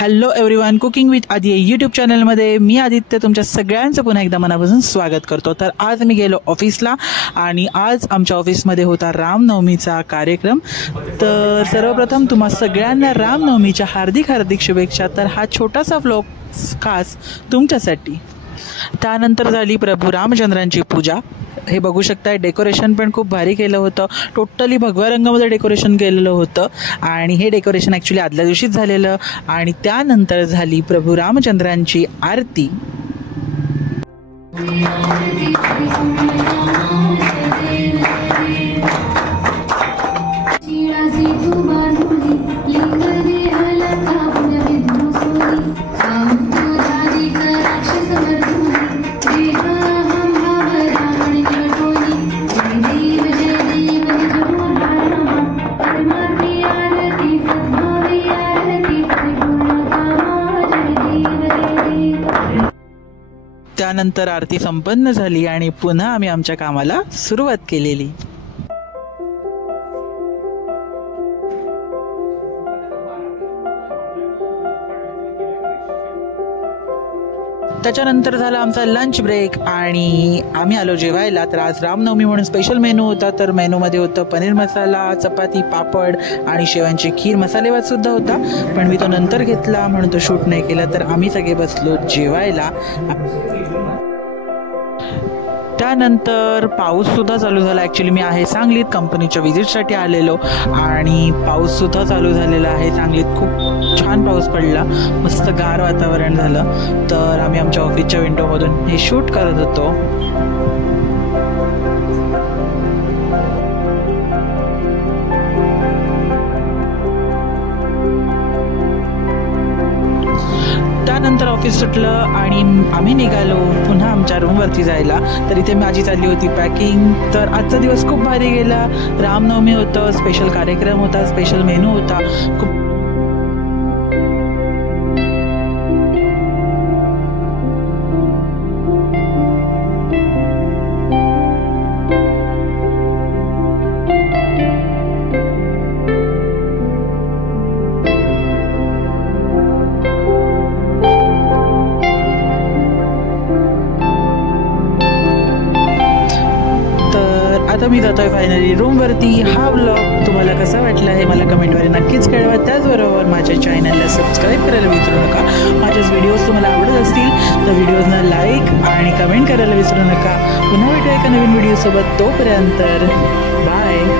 Hello everyone, cooking with Aditya YouTube चॅनलमध्ये मी आदित्य तुमच्या सगळ्यांचं पुन्हा एकदा मनापासून स्वागत करतो। तर आज मी गेलो ऑफिसला आणि आज आमच्या ऑफिसमध्ये होता रामनवमीचा कार्यक्रम। तर सर्वप्रथम तुम्हा सगळ्यांना रामनवमीच्या हार्दिक हार्दिक शुभेच्छा। तर हा छोटासा व्लॉग खास तुमच्यासाठी। त्यानंतर झाली प्रभू रामचंद्रांची पूजा। हे बघू शकताय, डेकोरेशन पण खूप भारी केलं होतं। टोटली भगव्या रंगामध्ये डेकोरेशन केलेलं होतं आणि हे डेकोरेशन ॲक्च्युली आदल्या दिवशीच झालेलं। आणि त्यानंतर झाली प्रभू रामचंद्रांची आरती। त्यानंतर आरती संपन्न झाली आणि पुन्हा आम्ही आमच्या कामाला सुरुवात केलेली। त्याच्यानंतर झाला आमचा लंच ब्रेक आणि आम्ही आलो जेवायला। तर आज रामनवमी म्हणून स्पेशल मेनू होता। तर मेनूमध्ये होतं पनीर मसाला, चपाती, पापड आणि शेवांची खीर। मसाले भात सुद्धा होता, पण मी तो नंतर घेतला म्हणून तो शूट नाही केला। तर आम्ही सगळे बसलो जेवायला। त्यानंतर पाऊस सुद्धा चालू झाला। ॲक्च्युली मी आहे सांगलीत, कंपनीच्या व्हिजिटसाठी आलेलो आणि पाऊस सुद्धा चालू झालेला आहे सांगलीत। खूप छान पाऊस पडला, मस्त गार वातावरण झालं। तर आम्ही आमच्या ऑफिसच्या विंडोमधून हे शूट करत होतो। त्यानंतर ऑफिस सुटलं आणि आम्ही निघालो पुन्हा आमच्या रूमवरती जायला। तर इथे माझी चालली होती पॅकिंग। तर आजचा दिवस खूप भारी गेला। रामनवमी होतं, स्पेशल कार्यक्रम होता, स्पेशल मेनू होता। खूप आता मी जातोय फायनली रूमवरती। हा व्लॉग तुम्हाला कसा वाटला हे मला कमेंटवर नक्कीच कळवा। त्याचबरोबर माझ्या चॅनलला सबस्क्राईब करायला विसरू नका। माझे व्हिडिओज तुम्हाला आवडत असतील तर व्हिडिओजना लाईक आणि कमेंट करायला विसरू नका। पुन्हा भेटूया एका नवीन व्हिडिओसोबत, तोपर्यंत बाय।